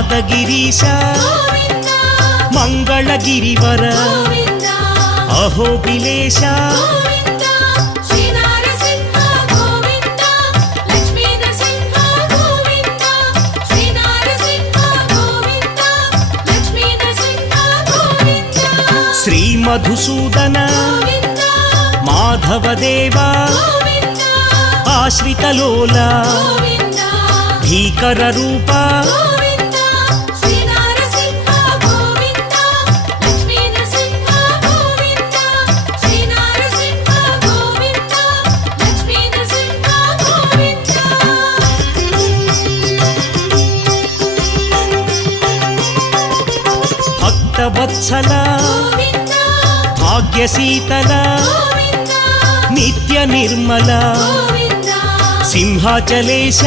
యాదగిరీశ మంగళగిరివర అహోబిలేశ శ్రీ మధుసూదన మాధవదేవా ఆశ్రితలోల భీకర రూప భక్తవత్సల భాగ్యశీతల నిత్య నిర్మల సింహాచలేశ